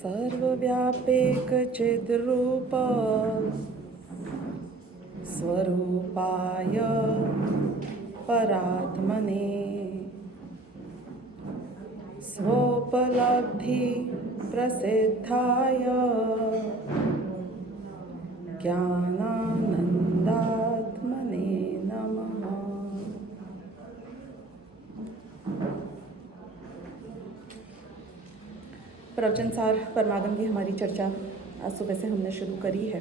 सर्वव्यापेकचिद्रूप स्वरूपाय परात्मने स्वोपलब्धि प्रसिद्धाय ज्ञानानंदात्मने नमः। प्रवचन सार परमागम की हमारी चर्चा आज सुबह से हमने शुरू करी है।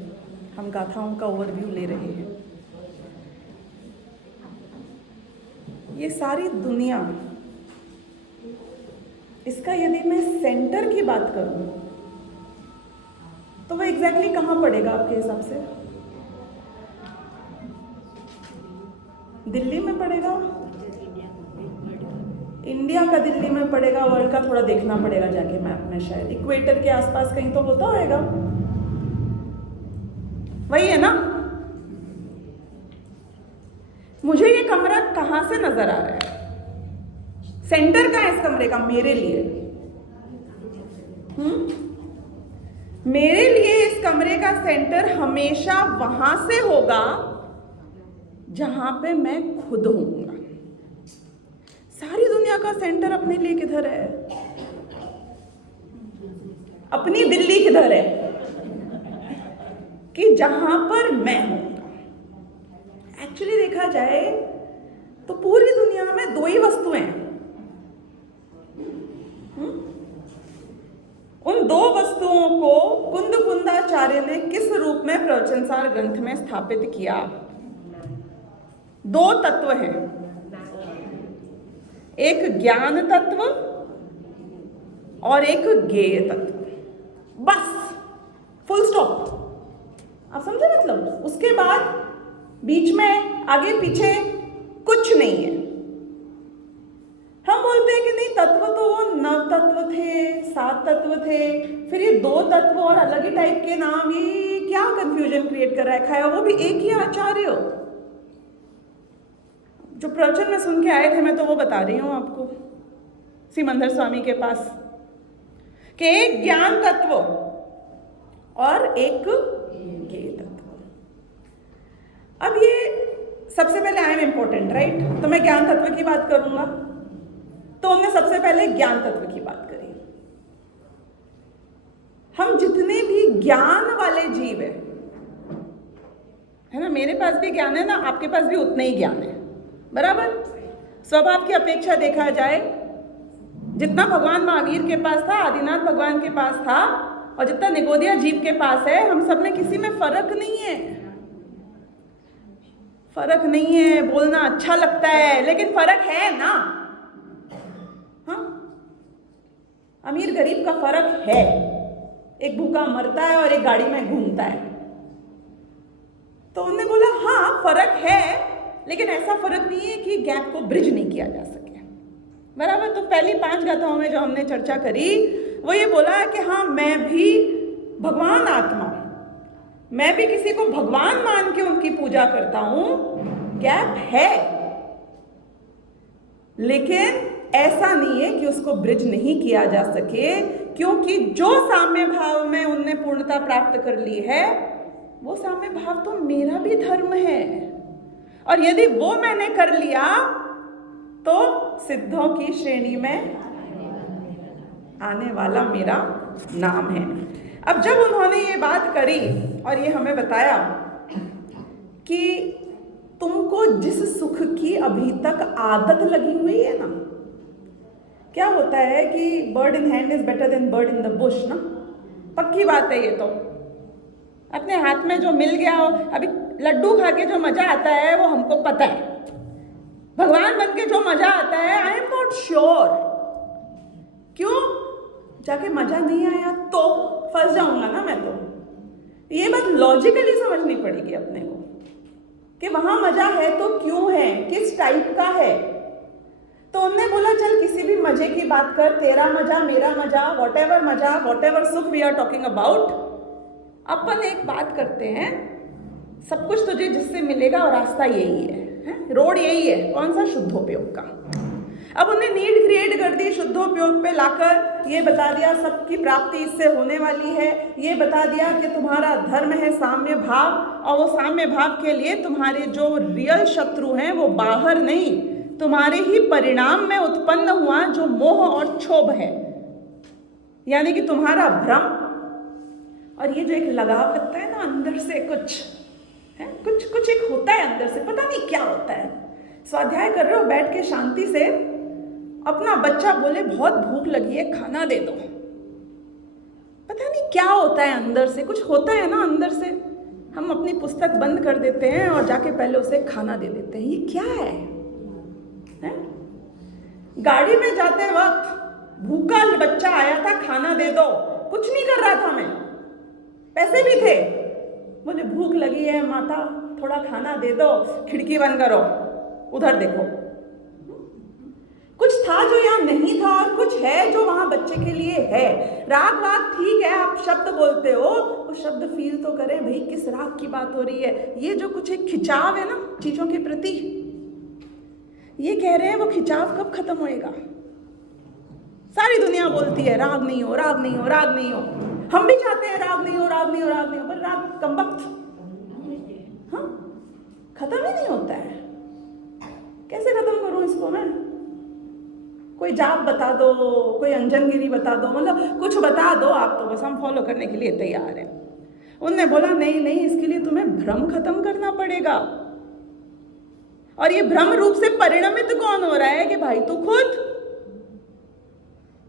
हम गाथाओं का ओवरव्यू ले रहे हैं। ये सारी दुनिया, इसका यदि मैं सेंटर की बात करूं तो वो एग्जैक्टली कहाँ पड़ेगा आपके हिसाब से? दिल्ली में पड़ेगा? इंडिया का दिल्ली में पड़ेगा? वर्ल्ड का थोड़ा देखना पड़ेगा जाके मैप में, शायद इक्वेटर के आसपास कहीं तो होता होगा। वही है ना? मुझे ये कमरा कहां से नजर आ रहा है? सेंटर का है इस कमरे का मेरे लिए? मेरे लिए इस कमरे का सेंटर हमेशा वहां से होगा जहां पे मैं खुद होऊंगा। सारी दुनिया का सेंटर अपने लिए किधर है? अपनी दिल्ली किधर है? कि जहां पर मैं हूं। एक्चुअली देखा जाए तो पूरी दुनिया में दो ही वस्तुएं हैं। उन दो वस्तुओं को कुंद कुंदाचार्य ने किस रूप में प्रवचनसार ग्रंथ में स्थापित किया? दो तत्व हैं, एक ज्ञान तत्व और एक ज्ञेय तत्व। बस, फुल स्टॉप। आप समझे मतलब? उसके बाद बीच में आगे पीछे कुछ नहीं है। हम बोलते हैं कि नहीं, तत्व तो वो 9 तत्व थे, 7 तत्व थे, फिर ये 2 तत्व और अलग ही टाइप के नाम, ये क्या कंफ्यूजन क्रिएट कर रखा है? वो भी एक ही आचार्य। जो प्रवचन में सुन के आए थे, मैं तो वो बता रही हूं आपको, सिमंदर स्वामी के पास, कि एक ज्ञान तत्व और एक ज्ञेय तत्व। अब ये सबसे पहले आई एम इंपॉर्टेंट, राइट? तो मैं ज्ञान तत्व की बात करूंगा। तो हमने सबसे पहले ज्ञान तत्व की बात करी। हम जितने भी ज्ञान वाले जीव है ना, मेरे पास भी ज्ञान है ना, आपके पास भी उतना ही ज्ञान है, बराबर? स्वभाव की अपेक्षा देखा जाए, जितना भगवान महावीर के पास था, आदिनाथ भगवान के पास था, और जितना निगोदिया जीव के पास है, हम सब में किसी में फर्क नहीं है। फर्क नहीं है, बोलना अच्छा लगता है, लेकिन फर्क है ना। हाँ, अमीर गरीब का फर्क है। एक भूखा मरता है और एक गाड़ी में घूमता है। तो उन्होंने बोला हाँ फर्क है, लेकिन ऐसा फर्क नहीं है कि गैप को ब्रिज नहीं किया जा सके, बराबर? तो पहली 5 गाथाओं में जो हमने चर्चा करी वो ये बोला कि हाँ, मैं भी भगवान आत्मा, मैं भी किसी को भगवान मान के उनकी पूजा करता हूं। गैप है, लेकिन ऐसा नहीं है कि उसको ब्रिज नहीं किया जा सके, क्योंकि जो साम्य भाव में उनने पूर्णता प्राप्त कर ली है, वो साम्य भाव तो मेरा भी धर्म है। और यदि वो मैंने कर लिया तो सिद्धों की श्रेणी में आने वाला मेरा नाम है। अब जब उन्होंने ये बात करी और ये हमें बताया कि तुमको जिस सुख की अभी तक आदत लगी हुई है ना, क्या होता है कि bird in hand is better than bird in the Bush ना, पक्की बात है ये तो। अपने हाथ में जो मिल गया, अभी लड्डू खा के जो मजा आता है वो हमको पता है, भगवान बन के जो मजा आता है आई एम नॉट श्योर। क्यों? जाके मजा नहीं आया तो फंस जाऊंगा ना मैं। तो ये बात लॉजिकली समझनी पड़ेगी अपने को कि वहां मजा है तो क्यों है, किस टाइप का है। तो उन्होंने बोला चल किसी भी मजे की बात कर, तेरा मजा, मेरा मजा, वॉट एवर सुख वी आर टॉकिंग अबाउट। अपन एक बात करते हैं, सब कुछ तुझे जिससे मिलेगा और रास्ता यही है? रोड यही है, कौन सा? शुद्धोपयोग का। अब उन्हें नीड क्रिएट कर दी शुद्धोपयोग उपयोग पे लाकर ये बता दिया सबकी प्राप्ति इससे होने वाली है, ये बता दिया कि तुम्हारा धर्म है साम्य भाव, और वो साम्य भाव के लिए तुम्हारे जो रियल शत्रु हैं वो बाहर नहीं, तुम्हारे ही परिणाम में उत्पन्न हुआ जो मोह और क्षोभ है, यानी कि तुम्हारा भ्रम। और ये जो एक लगाव लगता है ना अंदर से, कुछ है, कुछ एक होता है अंदर से, पता नहीं क्या होता है। स्वाध्याय कर रहे हो बैठ के शांति से, अपना बच्चा बोले बहुत भूख लगी है खाना दे दो, पता नहीं क्या होता है अंदर से, कुछ होता है ना अंदर से, हम अपनी पुस्तक बंद कर देते हैं और जाके पहले उसे खाना दे देते हैं। ये क्या है? गाड़ी में जाते वक्त भूखा बच्चा आया था, खाना दे दो, कुछ नहीं कर रहा था मैं, पैसे भी थे, मुझे भूख लगी है माता थोड़ा खाना दे दो, खिड़की बंद करो, उधर देखो। कुछ था जो यहाँ नहीं था और कुछ है जो वहां बच्चे के लिए है। राग वाग ठीक है, आप शब्द बोलते हो, वो शब्द फील तो करें भाई, किस राग की बात हो रही है। ये जो कुछ एक खिंचाव है ना चीजों के प्रति, ये कह रहे हैं वो खिंचाव कब खत्म होएगा। सारी दुनिया बोलती है राग नहीं हो, राग नहीं हो, राग नहीं हो, हम भी चाहते हैं राग नहीं हो, राग नहीं हो, राग नहीं हो, पर राग कमबख्त, हाँ, खत्म ही नहीं होता है। कैसे खत्म करूं इसको मैं? कोई जाप बता दो, कोई अंजनगिरी बता दो, मतलब कुछ बता दो आप, तो बस हम फॉलो करने के लिए तैयार हैं। उनने बोला नहीं नहीं, इसके लिए तुम्हें भ्रम खत्म करना पड़ेगा। और ये भ्रम रूप से परिणमित कौन हो रहा है कि भाई तू खुद,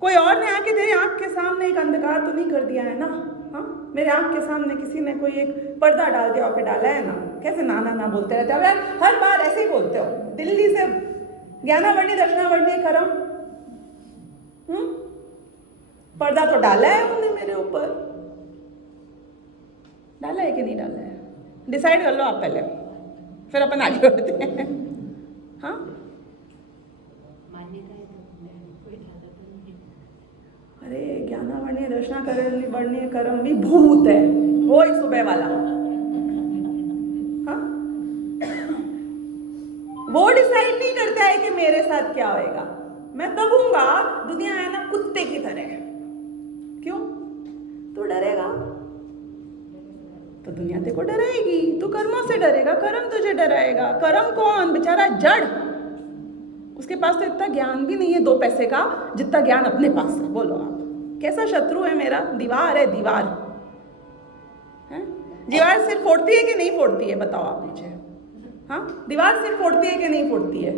कोई और ने आके तेरे आंख के सामने एक अंधकार तो नहीं कर दिया है ना। हाँ, मेरे आंख के सामने किसी ने कोई एक पर्दा डाल दिया होकर डाला है ना। कैसे ना ना ना बोलते रहते हो यार, हर बार ऐसे ही बोलते हो। दिल्ली से ज्ञानावर्णी दक्षिणावर्णी करम, पर्दा तो डाला है उन्होंने मेरे ऊपर, डाला है कि नहीं डाला है, डिसाइड कर लो आप पहले, फिर अपन आगे बढ़ते हैं। हाँ, अरे ज्ञानावर्णी दक्षिणावर्णी करम भी भूत है, वो ही सुबह वाला। हाँ, वो डिसाइड नहीं करता है कि मेरे साथ क्या होएगा। मैं दबूंगा, दुनिया है ना कुत्ते की तरह। क्यों? तू डरेगा तो दुनिया तेरे को डराएगी, तू कर्मों से डरेगा, कर्म तुझे डराएगा। कर्म कौन? बेचारा जड़, उसके पास तो इतना ज्ञान भी नहीं है 2 पैसे का जितना ज्ञान अपने पास है। बोलो आप, कैसा शत्रु है मेरा? दीवार है, दीवार है। दीवार सिर फोड़ती है कि नहीं फोड़ती है? बताओ आप मुझे। हाँ, दीवार सिर फोड़ती है कि नहीं फोड़ती है?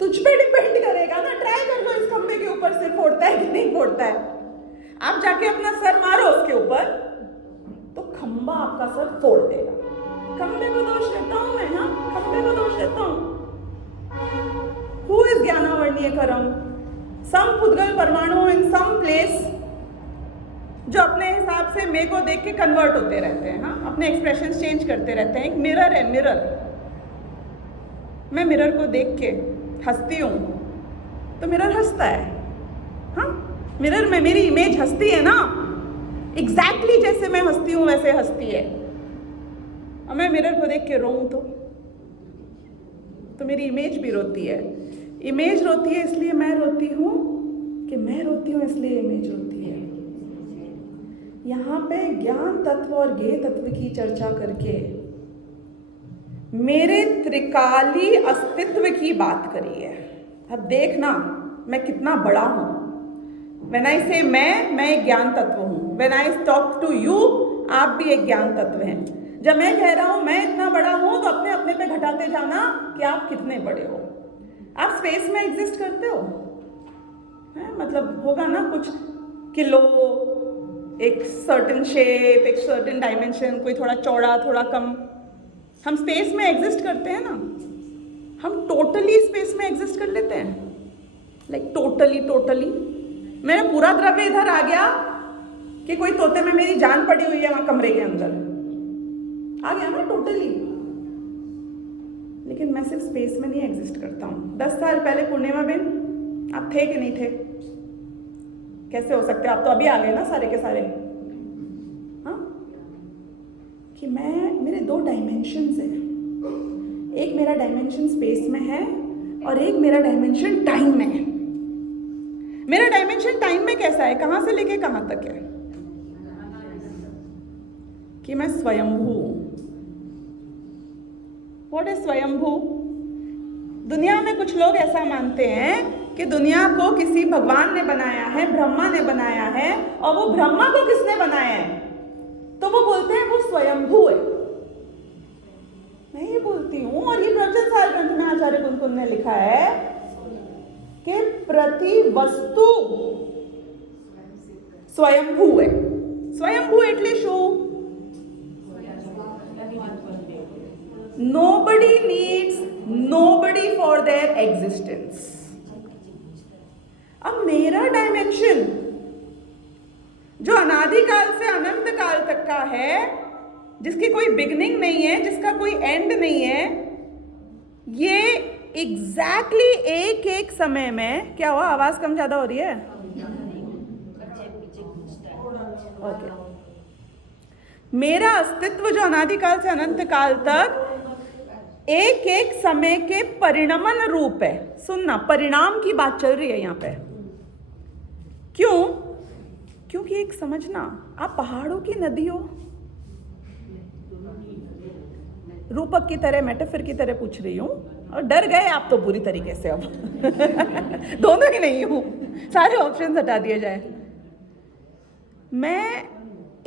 तुझ पे डिपेंड करेगा ना। ट्राई कर लो इस खंबे के ऊपर सिर फोड़ता है कि नहीं फोड़ता है। आप जाके अपना सर मारो उसके ऊपर तो खंबा आपका सर फोड़ देगा। खंबे को दोष देता हूं मैं, हाँ, खंबे को दोष देता हूं। Who is ज्ञानावर्णीय करम? सम पुद्गल परमाणु इन सम प्लेस जो अपने हिसाब से मेरे को देख के कन्वर्ट होते रहते हैं। हाँ, अपने एक्सप्रेशंस चेंज करते रहते हैं। एक मिरर है, मिरर, मैं मिरर को देख के हंसती हूँ तो मिरर हंसता है। हाँ, मिरर में मेरी इमेज हंसती है ना, एग्जैक्टली जैसे मैं हंसती हूँ वैसे हंसती है। और मैं मिरर को देख के रोऊं तो मेरी इमेज भी रोती है। इमेज रोती है इसलिए मैं रोती हूँ कि मैं रोती हूँ इसलिए इमेज रोती है। यहाँ पे ज्ञान तत्व और ज्ञेय तत्व की चर्चा करके मेरे त्रिकाली अस्तित्व की बात करी है। अब देखना मैं कितना बड़ा हूँ। When I say मैं एक ज्ञान तत्व हूँ। When I talk to you, आप भी एक ज्ञान तत्व हैं। जब मैं कह रहा हूँ मैं इतना बड़ा हूँ तो अपने अपने पे घटाते जाना कि आप कितने बड़े हो। आप स्पेस में एग्जिस्ट करते हो, है? मतलब होगा ना कुछ किलो, एक सर्टेन शेप, एक सर्टेन डायमेंशन, कोई थोड़ा चौड़ा थोड़ा कम। हम स्पेस में एग्जिस्ट करते हैं ना। हम टोटली स्पेस में एग्जिस्ट कर लेते हैं, लाइक टोटली। मेरा पूरा द्रव्य इधर आ गया कि कोई तोते में मेरी जान पड़ी हुई है वहां कमरे के अंदर, आ गया ना टोटली। लेकिन मैं सिर्फ स्पेस में नहीं एग्जिस्ट करता हूँ। 10 साल पहले पूर्णिमा बेन आप थे कि नहीं थे? कैसे हो सकते? आप तो अभी आ गए ना सारे के सारे। हाँ, कि मेरे 2 डायमेंशंस हैं। एक मेरा डायमेंशन स्पेस में है और एक मेरा डायमेंशन टाइम में है। मेरा डायमेंशन टाइम में कैसा है, कहां से लेके कहां तक है? कि मैं स्वयंभू हूं। व्हाट इज स्वयंभू? दुनिया में कुछ लोग ऐसा मानते हैं कि दुनिया को किसी भगवान ने बनाया है, ब्रह्मा ने बनाया है, और वो ब्रह्मा को किसने बनाया है? तो वो बोलते हैं वो स्वयंभू है। मैं ये बोलती हूं, और ये प्रवचन सार ग्रंथ में आचार्य कुंकुन ने लिखा है कि प्रति वस्तु स्वयंभू है। स्वयंभू एटले શું? Nobody needs nobody for their existence. अब मेरा डायमेंशन जो अनादिकाल से अनंत काल तक का है, जिसकी कोई बिगनिंग नहीं है, जिसका कोई एंड नहीं है, ये एग्जैक्टली एक एक समय में, क्या हुआ, आवाज कम ज्यादा हो रही है? ओके। मेरा अस्तित्व जो अनादिकाल से अनंत काल तक एक एक समय के परिणमन रूप है। सुनना, परिणाम की बात चल रही है यहाँ पे। क्यों? क्योंकि एक समझना, आप पहाड़ों की नदी हो, रूपक की तरह, मेटाफर की तरह पूछ रही हूं, और डर गए आप तो पूरी तरीके से अब दोनों ही नहीं हूं, सारे ऑप्शन हटा दिए जाए। मैं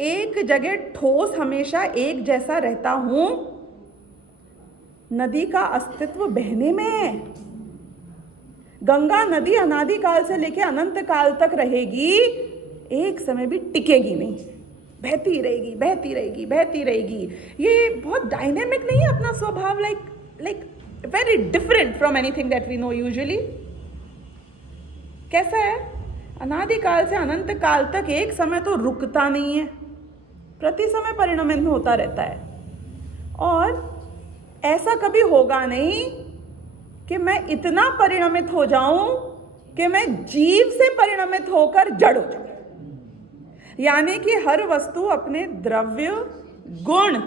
एक जगह ठोस हमेशा एक जैसा रहता हूं। नदी का अस्तित्व बहने में है। गंगा नदी अनादिकाल से लेकर अनंत काल तक रहेगी, एक समय भी टिकेगी नहीं, बहती रहेगी, बहती रहेगी, बहती रहेगी। ये बहुत डायनेमिक नहीं है अपना स्वभाव, like very different from anything that we know usually. कैसा है? अनादिकाल से अनंत काल तक एक समय तो रुकता नहीं है, प्रति समय परिणमन होता रहता है। और ऐसा कभी होगा नहीं कि मैं इतना परिणमित हो जाऊं कि मैं जीव से परिणमित होकर जड़ हो जाऊं। यानी कि हर वस्तु अपने द्रव्य, गुण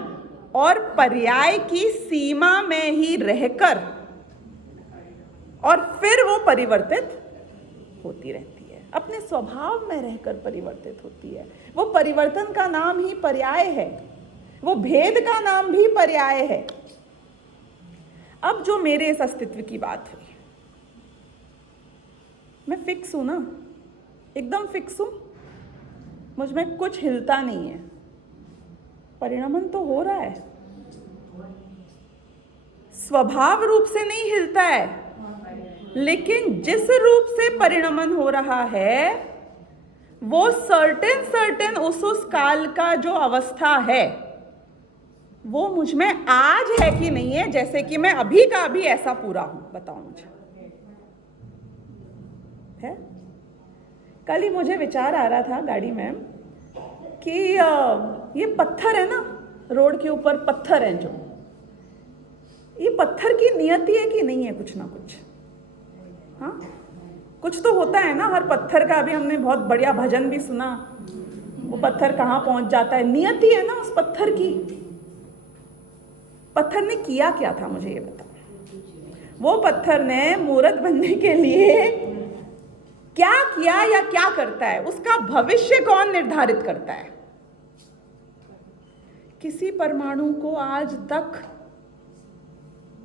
और पर्याय की सीमा में ही रहकर और फिर वो परिवर्तित होती रहती है, अपने स्वभाव में रहकर परिवर्तित होती है। वो परिवर्तन का नाम ही पर्याय है, वो भेद का नाम भी पर्याय है। अब जो मेरे इस अस्तित्व की बात हुई, मैं फिक्स हूं ना, एकदम फिक्स हूं, मुझ में कुछ हिलता नहीं है। परिणमन तो हो रहा है, स्वभाव रूप से नहीं हिलता है, लेकिन जिस रूप से परिणमन हो रहा है वो सर्टेन उस काल का जो अवस्था है वो मुझ में आज है कि नहीं है। जैसे कि मैं अभी का अभी ऐसा पूरा हूं, बताओ मुझे है? कल ही मुझे विचार आ रहा था गाड़ी में कि ये पत्थर है ना, रोड के ऊपर पत्थर है, जो ये पत्थर की नियति है कि नहीं है कुछ ना कुछ? हाँ, कुछ तो होता है ना हर पत्थर का। अभी हमने बहुत बढ़िया भजन भी सुना, वो पत्थर कहाँ पहुंच जाता है, नियति है ना उस पत्थर की। पत्थर ने किया क्या था, मुझे ये बताओ। वो पत्थर ने मूर्त बनने के लिए क्या किया या क्या करता है, उसका भविष्य कौन निर्धारित करता है? किसी परमाणु को आज तक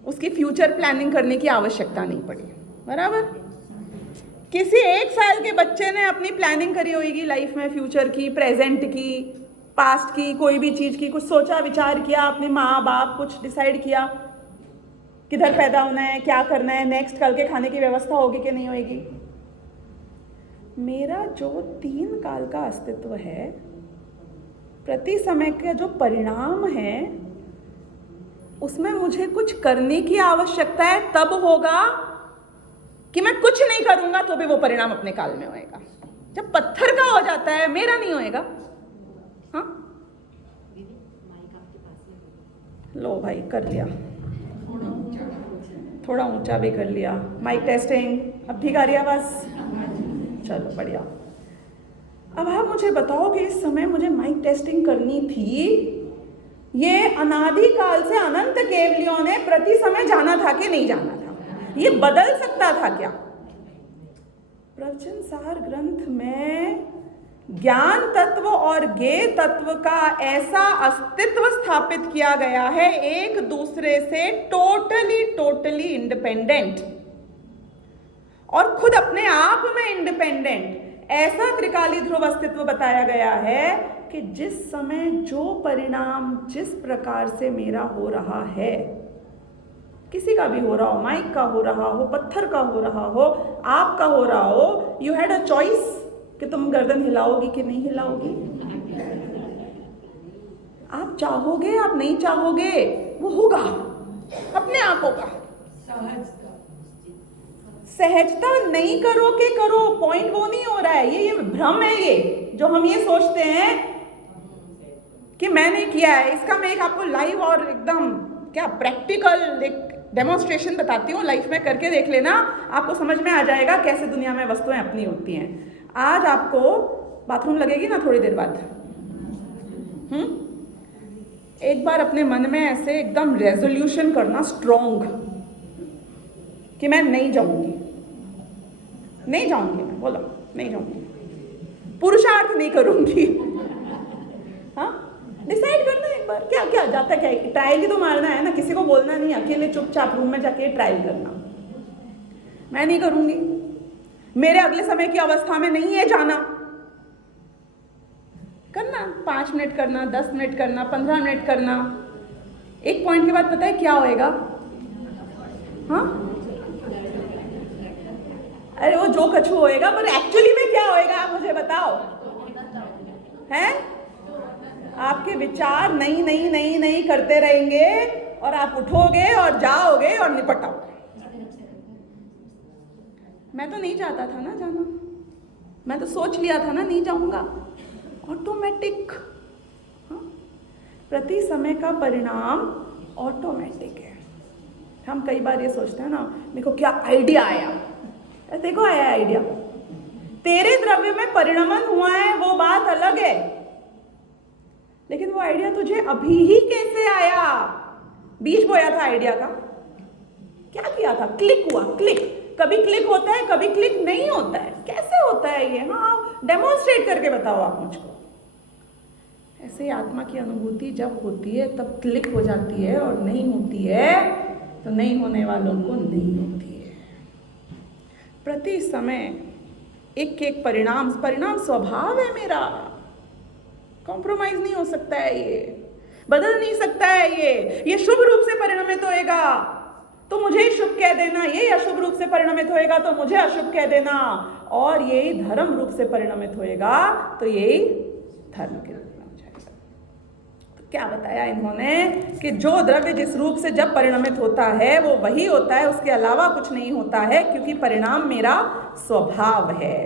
उसकी फ्यूचर प्लानिंग करने की आवश्यकता नहीं पड़ी, बराबर? किसी 1 साल के बच्चे ने अपनी प्लानिंग करी होगी लाइफ में, फ्यूचर की, प्रेजेंट की, पास्ट की, कोई भी चीज की, कुछ सोचा विचार किया, अपने माँ बाप कुछ डिसाइड किया, किधर पैदा होना है, क्या करना है, नेक्स्ट कल के खाने की व्यवस्था होगी कि नहीं होगी। मेरा जो 3 काल का अस्तित्व है, प्रति समय का जो परिणाम है, उसमें मुझे कुछ करने की आवश्यकता है, तब होगा कि मैं कुछ नहीं करूंगा तो भी वो परिणाम अपने काल में होएगा। जब पत्थर का हो जाता है, मेरा नहीं होएगा। हाँ, लो भाई, कर लिया, थोड़ा ऊंचा भी कर लिया। माइक टेस्टिंग, अब ठीक आ रही है आवाज? चलो बढ़िया। अब आप मुझे बताओ कि इस समय मुझे माइक टेस्टिंग करनी थी, ये अनादिकाल से अनंत केवलियों ने प्रति समय जाना था कि नहीं जाना था? ये बदल सकता था क्या? 1 साल के बच्चे ने अपनी प्लानिंग करी होगी लाइफ में, फ्यूचर की, पास्ट की, कोई भी चीज की, कुछ सोचा विचार किया, किधर पैदा होना है, क्या करना है, नेक्स्ट कल के खाने की व्यवस्था होगी कि नहीं होगी। मेरा जो 3 काल का अस्तित्व है, प्रति समय का जो परिणाम है, उसमें मुझे कुछ करने की आवश्यकता है, तब होगा कि मैं कुछ नहीं करूंगा तो भी वो परिणाम अपने काल में होएगा। जब पत्थर का हो जाता है, मेरा नहीं होएगा। हाँ, प्रवचन सार ग्रंथ में ज्ञान तत्व और ज्ञेय तत्व का ऐसा अस्तित्व स्थापित किया गया है, एक दूसरे से टोटली इंडिपेंडेंट और खुद अपने आप में इंडिपेंडेंट, ऐसा त्रिकाली ध्रुव अस्तित्व बताया गया है कि जिस समय जो परिणाम जिस प्रकार से मेरा हो रहा है, किसी का भी हो रहा हो, माइक का हो रहा हो, पत्थर का हो रहा हो, आपका हो रहा हो, यू हैड अ चॉइस कि तुम गर्दन हिलाओगी कि नहीं हिलाओगी। आप चाहोगे, आप नहीं चाहोगे, वो होगा, अपने आप होगा। सहजता नहीं करो के करो, पॉइंट वो नहीं हो रहा है। ये भ्रम है, ये जो हम ये सोचते हैं कि मैंने किया है। इसका मैं एक आपको लाइव और एकदम क्या प्रैक्टिकल एक डेमोन्स्ट्रेशन बताती हूँ, लाइफ में करके देख लेना, आपको समझ में आ जाएगा कैसे दुनिया में वस्तुएं अपनी होती हैं। आज आपको बाथरूम लगेगी ना थोड़ी देर बाद, एक बार अपने मन में ऐसे एकदम रेजोल्यूशन करना स्ट्रॉन्ग कि मैं नहीं जाऊंगी, नहीं जाऊंगी, मैं बोला नहीं जाऊंगी, पुरुषार्थ नहीं करूंगी। हाँ, डिसाइड करना एक बार, क्या क्या जाता है, क्या ट्रायल ही तो मारना है ना, किसी को बोलना नहीं, अकेले चुपचाप रूम में जाके ट्रायल करना। मैं नहीं करूंगी, मेरे अगले समय की अवस्था में नहीं है जाना। करना 5 मिनट करना, 10 मिनट करना, 15 मिनट करना, एक पॉइंट के बाद पता है क्या होएगा? हाँ, अरे वो जो कछु होएगा, पर एक्चुअली में क्या होएगा आप मुझे बताओ। हैं? आपके विचार नहीं नहीं नहीं नहीं करते रहेंगे और आप उठोगे और जाओगे और निपटाओगे। मैं तो नहीं चाहता था ना जाना, मैं तो सोच लिया था ना नहीं जाऊंगा, ऑटोमेटिक। प्रति समय का परिणाम ऑटोमेटिक है। हम कई बार ये सोचते हैं ना, देखो क्या आइडिया आया, देखो आया आइडिया, तेरे द्रव्य में परिणमन हुआ है वो बात अलग है, लेकिन वो आइडिया तुझे अभी ही कैसे आया? बीज बोया था आइडिया का, क्या किया था? क्लिक हुआ, क्लिक। कभी क्लिक होता है, कभी क्लिक नहीं होता है, कैसे होता है ये? हाँ, डेमोन्स्ट्रेट करके बताओ आप मुझको। ऐसे आत्मा की अनुभूति जब होती है तब क्लिक हो जाती है, और नहीं होती है तो नहीं होने वालों को नहीं होती है। प्रति समय एक एक परिणाम स्वभाव है मेरा, कॉम्प्रोमाइज नहीं हो सकता है, ये बदल नहीं सकता है। ये शुभ रूप से परिणमित होएगा तो मुझे शुभ कह देना, ये अशुभ रूप से परिणमित होएगा तो मुझे अशुभ कह देना, और यही धर्म रूप से परिणमित होएगा तो यही धर्म के रूप में हो जाएगा। तो क्या बताया इन्होंने कि जो द्रव्य जिस रूप से जब परिणमित होता है वो वही होता है, उसके अलावा कुछ नहीं होता है, क्योंकि परिणाम मेरा स्वभाव है।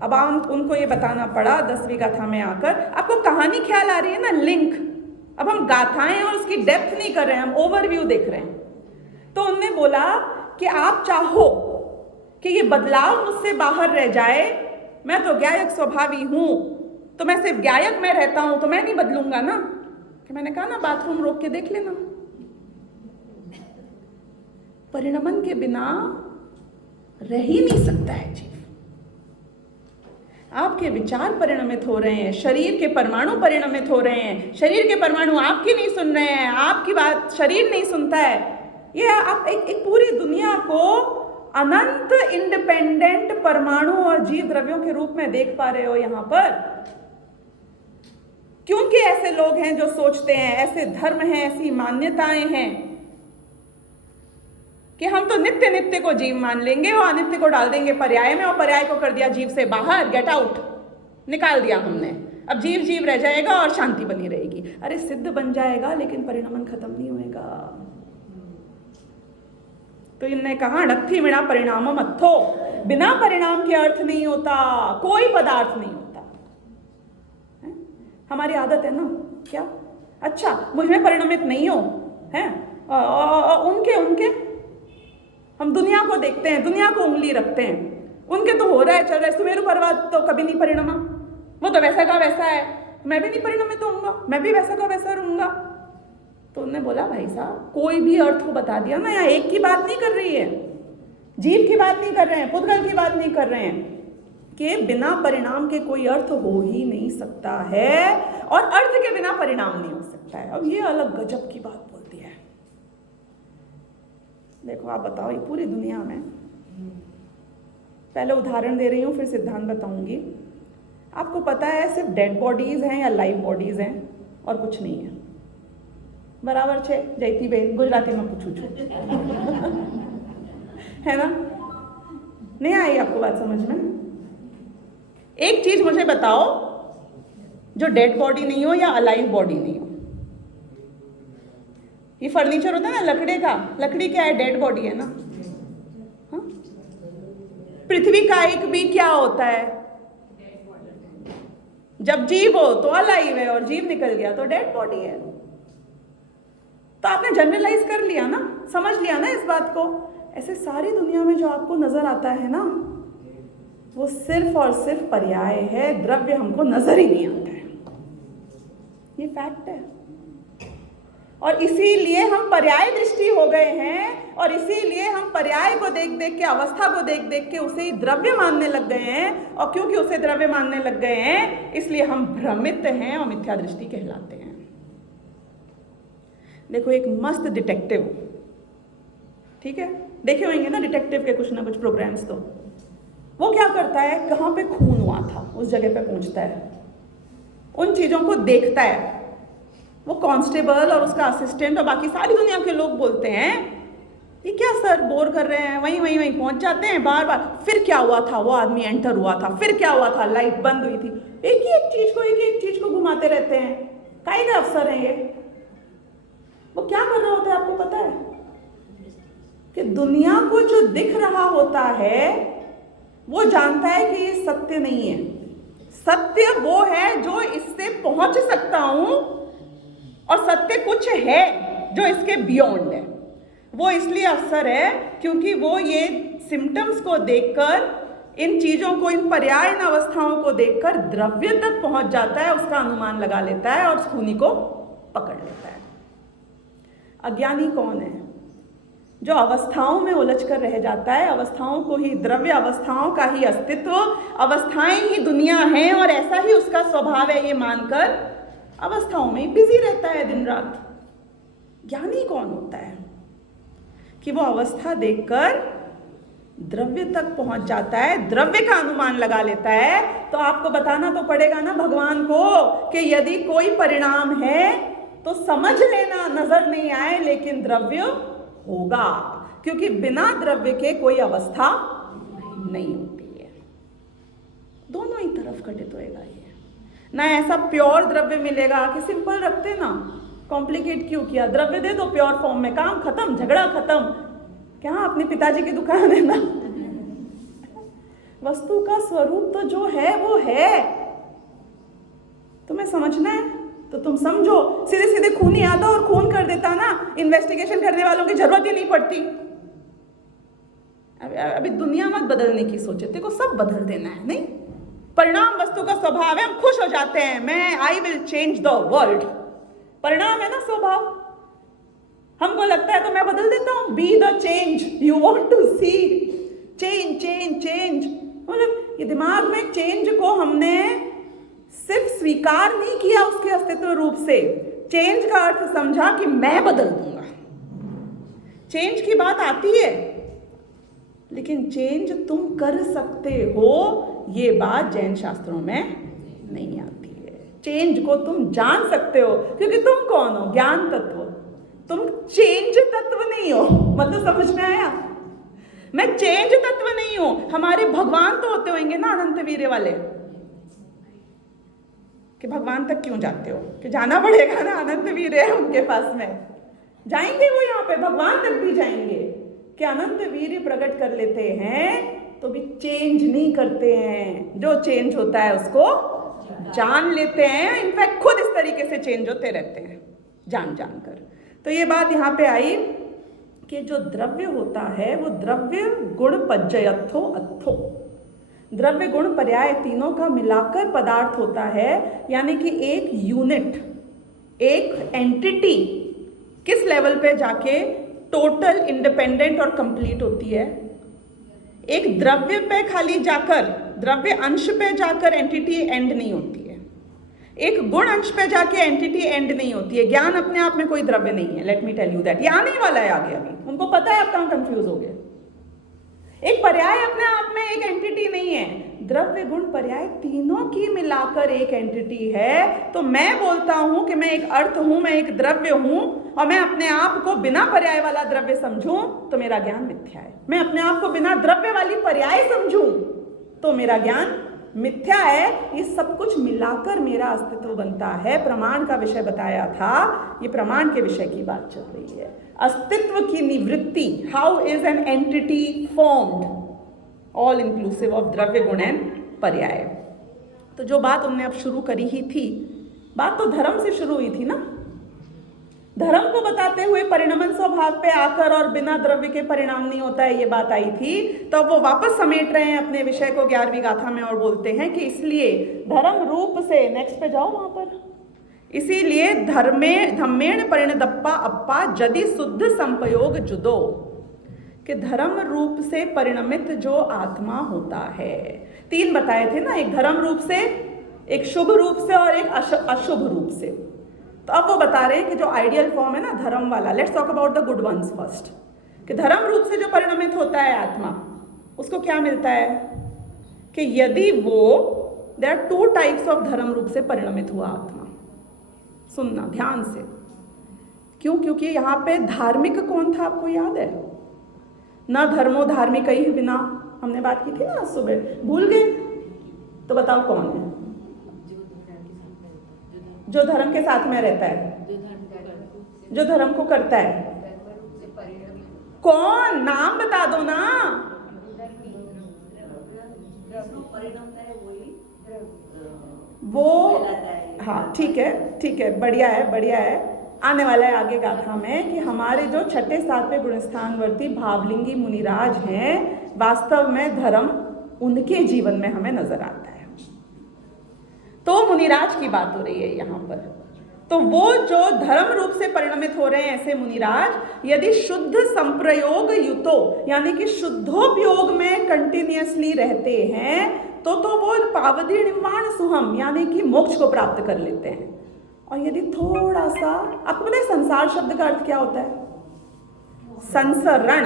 अब उनको ये बताना पड़ा 10वीं गाथा में आकर। आपको कहानी ख्याल आ रही है ना, लिंक। अब हम गाथाएं और उसकी डेप्थ नहीं कर रहे हैं, हम ओवरव्यू देख रहे हैं। तो उनने बोला कि आप चाहो कि ये बदलाव मुझसे बाहर रह जाए, मैं तो ज्ञायक स्वभावी हूं, तो मैं सिर्फ ज्ञायक में रहता हूं, तो मैं नहीं बदलूंगा ना। कि मैंने कहा ना, बाथरूम रोक के देख लेना, परिणमन के बिना रह ही नहीं सकता है जीव। आपके विचार परिणमित हो रहे हैं, शरीर के परमाणु परिणमित हो रहे हैं, शरीर के परमाणु आपकी नहीं सुन रहे हैं, आपकी बात शरीर नहीं सुनता है। ये आप एक पूरी दुनिया को अनंत इंडिपेंडेंट परमाणु और जीव द्रव्यों के रूप में देख पा रहे हो यहां पर। क्योंकि ऐसे लोग हैं जो सोचते हैं, ऐसे धर्म हैं, ऐसी मान्यताएं हैं कि हम तो नित्य नित्य को जीव मान लेंगे और अनित्य को डाल देंगे पर्याय में, और पर्याय को कर दिया जीव से बाहर, गेट आउट, निकाल दिया हमने। अब जीव जीव रह जाएगा और शांति बनी रहेगी। अरे सिद्ध बन जाएगा लेकिन परिणमन खत्म नहीं होएगा। तो इनने कहा अणत्थि विना परिणामम अत्थो, बिना परिणाम के अर्थ नहीं होता, कोई पदार्थ नहीं होता है? हमारी आदत है ना, क्या अच्छा मुझ में परिणमित नहीं हो है, उनके हम दुनिया को देखते हैं, दुनिया को उंगली रखते हैं, उनके तो हो रहा है, चल रहा है। सुमेरु पर्वत तो कभी नहीं परिणमा, वो तो वैसा का वैसा है, मैं भी नहीं परिणमित होऊंगा, मैं भी वैसा का वैसा रहूंगा। तो उन्होंने बोला भाई साहब कोई भी अर्थ को बता दिया ना, यहाँ एक की बात नहीं कर रही है, जीव की बात नहीं कर रहे हैं, पुद्गल की बात नहीं कर रहे हैं, कि बिना परिणाम के कोई अर्थ हो ही नहीं सकता है और अर्थ के बिना परिणाम नहीं हो सकता है। अब ये अलग गजब की बात बोलती है। देखो आप बताओ, ये पूरी दुनिया में, पहले उदाहरण दे रही हूँ फिर सिद्धांत बताऊंगी। आपको पता है सिर्फ डेड बॉडीज हैं या लाइव बॉडीज हैं और कुछ नहीं है, बराबर छे जयती बेन गुजराती में पूछू छू है ना? नहीं आई आपको बात समझ में? एक चीज मुझे बताओ जो डेड बॉडी नहीं हो या अलाइव बॉडी नहीं हो। ये फर्नीचर होता है ना लकड़ी का, लकड़ी क्या है? डेड बॉडी है ना। हाँ? पृथ्वी का एक भी क्या होता है? जब जीव हो तो अलाइव है और जीव निकल गया तो डेड बॉडी है। तो आपने जनरलाइज कर लिया ना, समझ लिया ना इस बात को। ऐसे सारी दुनिया में जो आपको नजर आता है ना, वो सिर्फ और सिर्फ पर्याय है, द्रव्य हमको नजर ही नहीं आता है। ये फैक्ट है। और इसीलिए हम पर्याय दृष्टि हो गए हैं और इसीलिए हम पर्याय को देख देख के, अवस्था को देख देख के उसे ही द्रव्य मानने लग गए हैं। और क्योंकि उसे द्रव्य मानने लग गए हैं इसलिए हम भ्रमित हैं और मिथ्या दृष्टि कहलाते हैं। देखो एक मस्त डिटेक्टिव, ठीक है, देखे होंगे ना डिटेक्टिव के कुछ ना कुछ प्रोग्राम्स, तो वो क्या करता है, कहाँ पे खून हुआ था उस जगह पे पहुंचता है, उन चीजों को देखता है। वो कांस्टेबल और उसका असिस्टेंट और बाकी सारी दुनिया के लोग बोलते हैं ये क्या सर बोर कर रहे हैं, वहीं वहीं वहीं पहुंच जाते हैं बार बार। फिर क्या हुआ था, वो आदमी एंटर हुआ था, फिर क्या हुआ था, लाइट बंद हुई थी। एक ही एक चीज को घुमाते रहते हैं। काहे का अफसर है ये? वो क्या कर रहे होते हैं आपको पता है? कि दुनिया को जो दिख रहा होता है वो जानता है कि ये सत्य नहीं है। सत्य वो है जो इससे पहुंच सकता हूं और सत्य कुछ है जो इसके बियॉन्ड है। वो इसलिए अफसर है क्योंकि वो ये सिम्टम्स को देखकर, इन चीजों को, इन पर्याय अवस्थाओं को देखकर द्रव्य तक पहुंच जाता है, उसका अनुमान लगा लेता है और खूनी को पकड़ लेता है। अज्ञानी कौन है? जो अवस्थाओं में उलझ कर रह जाता है, अवस्थाओं को ही, द्रव्य अवस्थाओं का ही अस्तित्व, अवस्थाएं ही दुनिया है और ऐसा ही उसका स्वभाव है ये मानकर अवस्थाओं में बिजी रहता है दिन रात। ज्ञानी कौन होता है? कि वो अवस्था देखकर द्रव्य तक पहुंच जाता है, द्रव्य का अनुमान लगा लेता है। तो आपको बताना तो पड़ेगा ना भगवान को कि यदि कोई परिणाम है तो समझ लेना, नजर नहीं आए लेकिन द्रव्य होगा, क्योंकि बिना द्रव्य के कोई अवस्था नहीं होती है। दोनों ही तरफ घटित होएगा ये। ना ऐसा प्योर द्रव्य मिलेगा कि सिंपल रखते ना, कॉम्प्लिकेट क्यों किया, द्रव्य दे दो प्योर फॉर्म में, काम खत्म, झगड़ा खत्म। क्या अपने पिताजी की दुकान है ना। वस्तु का स्वरूप तो जो है वो है। तुम्हें समझना है तो तुम समझो। सीधे सीधे खूनी आता और खून कर देता ना, इन्वेस्टिगेशन करने वालों की जरूरत ही नहीं पड़ती। अभी दुनिया मत बदलने की सोचे, तेरे को सब बदल देना है। नहीं, परिणाम वस्तु का स्वभाव है। हम खुश हो जाते हैं, मैं I will change the world, परिणाम है ना स्वभाव। हमको लगता है तो मैं बदल देता हूं। Be the change you want to see. Change change change, मतलब ये दिमाग में चेंज को हमने सिर्फ स्वीकार नहीं किया उसके अस्तित्व रूप से, चेंज का अर्थ समझा कि मैं बदल दूंगा। चेंज की बात आती है लेकिन चेंज तुम कर सकते हो, ये बात जैन शास्त्रों में नहीं आती है। चेंज को तुम जान सकते हो क्योंकि तुम कौन हो? ज्ञान तत्व। तुम चेंज तत्व नहीं हो। मतलब समझ में आया? मैं चेंज तत्व नहीं हूं। हमारे भगवान तो होते होंगे ना अनंत वीर्य वाले, कि भगवान तक क्यों जाते हो, कि जाना पड़ेगा ना, अनंत वीर्य है उनके पास में, जाएंगे वो यहाँ पे, भगवान तक भी जाएंगे। कि अनंत वीर्य प्रकट कर लेते हैं तो भी चेंज नहीं करते हैं। जो चेंज होता है उसको जान लेते हैं। इनफैक्ट खुद इस तरीके से चेंज होते रहते हैं जान जान कर। तो ये बात यहाँ पे आई कि जो द्रव्य होता है वो द्रव्य गुण पज्जयत्थो अत्थो, द्रव्य गुण पर्याय तीनों का मिलाकर पदार्थ होता है। यानी कि एक यूनिट, एक एंटिटी किस लेवल पे जाके टोटल इंडिपेंडेंट और कंप्लीट होती है? एक द्रव्य पे खाली जाकर द्रव्य अंश पे जाकर एंटिटी एंड नहीं होती है, एक गुण अंश पे जाके एंटिटी एंड नहीं होती है। ज्ञान अपने आप में कोई द्रव्य नहीं है, let me tell you that. ये आने ही वाला है आगे, अभी उनको पता है आप कहाँ कंफ्यूज हो गए। एक पर्याय अपने आप में एक एंटिटी नहीं है, द्रव्य गुण पर्याय तीनों की मिलाकर एक एंटिटी है। तो मैं बोलता हूं कि मैं एक अर्थ हूं, मैं एक द्रव्य हूं, और मैं अपने आप को बिना पर्याय वाला द्रव्य समझूं तो मेरा ज्ञान मिथ्या है। मैं अपने आप को बिना द्रव्य वाली पर्याय समझूं तो मेरा ज्ञान मिथ्या है। ये सब कुछ मिलाकर मेरा अस्तित्व बनता है। प्रमाण का विषय बताया था, ये प्रमाण के विषय की बात चल रही है। अस्तित्व की निवृत्ति, how is an entity formed, all inclusive of द्रव्य गुण एंड पर्याय। तो जो बात हमने अब शुरू करी ही थी, बात तो धर्म से शुरू हुई थी ना। धर्म को बताते हुए परिणमन स्वभाव पे आकर और बिना द्रव्य के परिणाम नहीं होता है, ये बात आई थी। तो वो वापस समेट रहे हैं अपने विषय को 11वीं गाथा में और बोलते हैं कि इसलिए धर्म रूप से, नेक्स्ट पे जाओ वहां पर, इसीलिए धम्मेण परिणदप्पा अप्पा जदि शुद्ध संपयोग जुदो, कि धर्म रूप से परिणमित जो आत्मा होता है, तीन बताए थे ना, एक धर्म रूप से, एक शुभ रूप से और एक अशुभ रूप से। तो अब वो बता रहे हैं कि जो आइडियल फॉर्म है ना धर्म वाला, let's talk about the good ones first, कि धर्म रूप से जो परिणमित होता है आत्मा, उसको क्या मिलता है कि यदि वो, there are two types of धर्म रूप से परिणमित हुआ आत्मा। सुनना ध्यान से, क्यों? क्योंकि यहाँ पे धार्मिक कौन था आपको याद है? न धर्मो धार्मिक ही बिना, हमने बात की थी ना सुबह, भूल गए? तो बताओ कौन है जो धर्म के साथ में रहता है, जो धर्म को करता है? कौन? नाम बता दो ना। वो, हाँ ठीक है, बढ़िया है। आने वाला है आगे गाथा में कि हमारे जो छठे सातवें गुणस्थानवर्ती भावलिंगी मुनिराज हैं, वास्तव में धर्म उनके जीवन में हमें नजर आता है। तो मुनिराज की बात हो रही है यहाँ पर। तो वो जो धर्म रूप से परिणमित हो रहे हैं ऐसे मुनिराज, यदि शुद्ध संप्रयोग युतो, यानी कि शुद्धोपयोग में कंटिन्यूअसली रहते हैं, तो वो पावदी निर्माण सुहम, यानी कि मोक्ष को प्राप्त कर लेते हैं। और यदि थोड़ा सा, आपको पता है संसार शब्द का अर्थ क्या होता है? संसरण।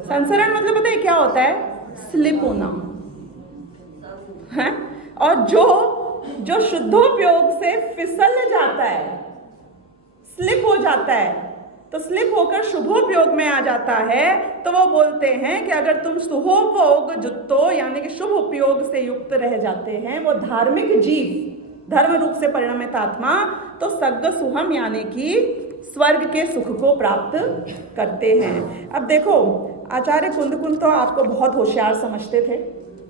संसरण मतलब पता है क्या होता है? स्लिप होना है। और जो शुद्धोपयोग से फिसल जाता है, स्लिप हो जाता है, तो स्लिप होकर शुभोपयोग में आ जाता है, तो वो बोलते हैं कि अगर तुम शुभोपयोग जुत्तो, यानी कि शुभ उपयोग से युक्त रह जाते हैं वो धार्मिक जीव, धर्म रूप से परिणमित आत्मा, तो सग्ग सुहम, यानी कि स्वर्ग के सुख को प्राप्त करते हैं। अब देखो, आचार्य कुंद तो आपको बहुत होशियार समझते थे,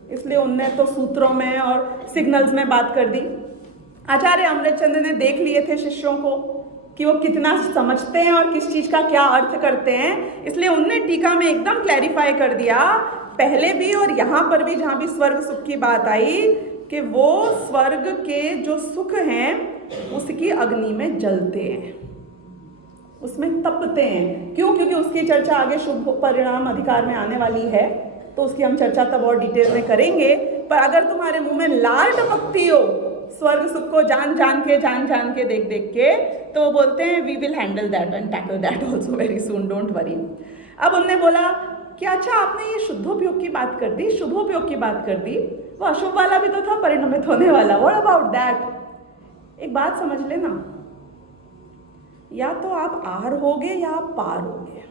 इसलिए उनने तो सूत्रों में और सिग्नल्स में बात कर दी। आचार्य अमृतचंद ने देख लिए थे शिष्यों को कि वो कितना समझते हैं और किस चीज़ का क्या अर्थ करते हैं, इसलिए उनने टीका में एकदम क्लैरिफाई कर दिया, पहले भी और यहाँ पर भी, जहाँ भी स्वर्ग सुख की बात आई, कि वो स्वर्ग के जो सुख हैं उसकी अग्नि में जलते हैं, उसमें तपते हैं। क्यों? क्योंकि उसकी चर्चा आगे शुभ परिणाम अधिकार में आने वाली है, तो उसकी हम चर्चा तब और डिटेल में करेंगे। पर अगर तुम्हारे मुंह में लाल टपकती हो स्वर्ग सुख को जान जान के देख के, तो वो बोलते हैं we will handle that and tackle that also very soon, don't worry. अब उन्होंने बोला कि अच्छा आपने ये शुद्धोपयोग की बात कर दी, शुभोपयोग की बात कर दी, वो अशुभ वाला भी तो था परिणमित होने वाला, व्हाट अबाउट दैट? एक बात समझ लेना, या तो आप आर होगे या आप पार होगे,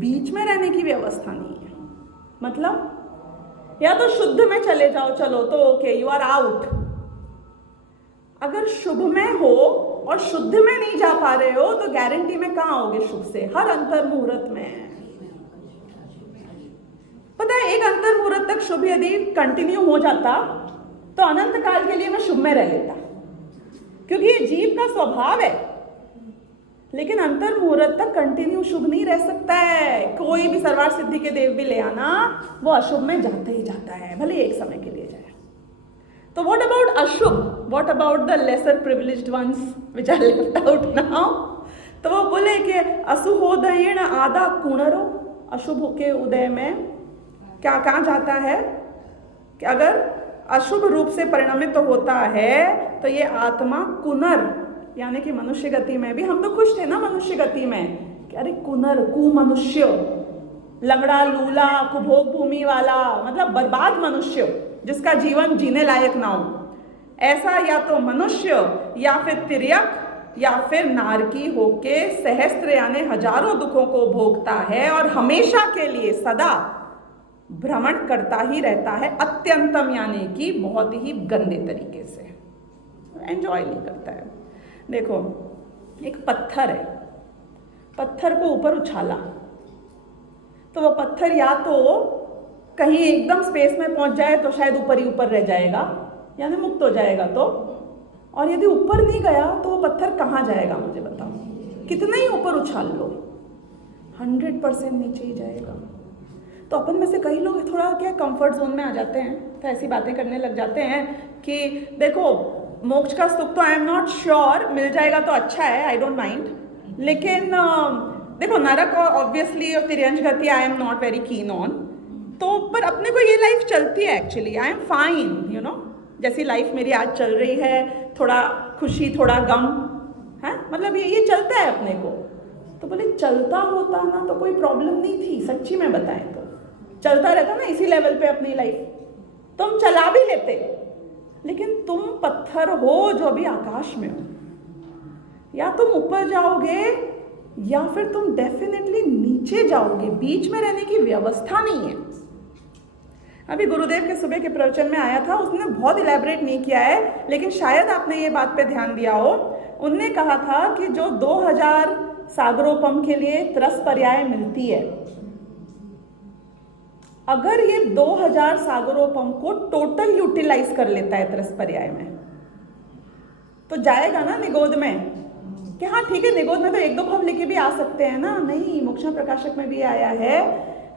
बीच में रहने की व्यवस्था नहीं है। मतलब या तो शुद्ध में चले जाओ, चलो तो ओके, यू आर आउट। अगर शुभ में हो और शुद्ध में नहीं जा पा रहे हो, तो गारंटी में कहाँ होगे शुभ से? हर अंतर मुहूर्त में। पता है, एक अंतर मुहूर्त तक शुभ यदि कंटिन्यू हो जाता तो अनंत काल के लिए मैं शुभ में रह लेता, क्योंकि ये जीव का स्वभाव है। लेकिन अंतर मुहूर्त तक कंटिन्यू शुभ नहीं रह सकता है। कोई भी सर्वार्थ सिद्धि के देव भी ले आना, वो अशुभ में जाता ही जाता है, भले एक समय के लिए जाए। तो व्हाट अबाउट अशुभ? What about the lesser privileged ones which are left out now? तो वो बोले कि असुहोदयेन आदा कुणरो, अशुभ के उदय में क्या कहाँ जाता है कि अगर अशुभ रूप से परिणमित तो होता है, तो ये आत्मा कुनर यानी कि मनुष्य गति में भी, हम तो खुश थे ना मनुष्य गति में कि अरे कुनर, कु मनुष्य, लंगड़ा लूला, कुभोग भूमि वाला, मतलब बर्बाद मनुष्य जिसका जीवन जीने लायक ना हो, ऐसा या तो मनुष्य या फिर तिर्यक या फिर नारकी होके सहस्त्र यानी हजारों दुखों को भोगता है और हमेशा के लिए सदा भ्रमण करता ही रहता है, अत्यंतम यानी कि बहुत ही गंदे तरीके से, एंजॉय नहीं करता है। देखो एक पत्थर है, पत्थर को ऊपर उछाला तो वो पत्थर या तो कहीं एकदम स्पेस में पहुंच जाए तो शायद ऊपर ही ऊपर रह जाएगा यानी मुक्त हो जाएगा, तो और यदि ऊपर नहीं गया तो वो पत्थर कहाँ जाएगा मुझे बताओ, कितना ही ऊपर उछाल लो 100% नीचे ही जाएगा। तो अपन में से कई लोग थोड़ा क्या कंफर्ट जोन में आ जाते हैं, तो ऐसी बातें करने लग जाते हैं कि देखो मोक्ष का सुख तो आई एम नॉट श्योर, मिल जाएगा तो अच्छा है, आई डोंट माइंड, लेकिन देखो नरक ऑब्वियसली और तिर्यंश गति I am not very keen on, तो पर अपने को ये लाइफ चलती है actually, I am fine you know, जैसी लाइफ मेरी आज चल रही है, थोड़ा खुशी थोड़ा गम है, मतलब ये चलता है अपने को। तो बोले चलता होता ना तो कोई प्रॉब्लम नहीं थी, सच्ची में बताएं तो चलता रहता ना इसी लेवल पे अपनी लाइफ, तो हम चला भी लेते, लेकिन तुम पत्थर हो जो अभी आकाश में हो, या तुम ऊपर जाओगे या फिर तुम डेफिनेटली नीचे जाओगे, बीच में रहने की व्यवस्था नहीं है। अभी गुरुदेव के सुबह के प्रवचन में आया था, उसने बहुत इलेबरेट नहीं किया है, लेकिन शायद आपने ये बात पे ध्यान दिया हो, उनने कहा था कि जो 2000 सागरोपम के लिए त्रस पर्याय मिलती है, अगर ये 2000 सागरोपम को टोटल यूटिलाइज कर लेता है त्रस पर्याय में, तो जाएगा ना निगोद में कि हाँ ठीक है निगोद में तो एक दो भाव लेके भी आ सकते हैं ना, नहीं मोक्षा प्रकाशक में भी आया है,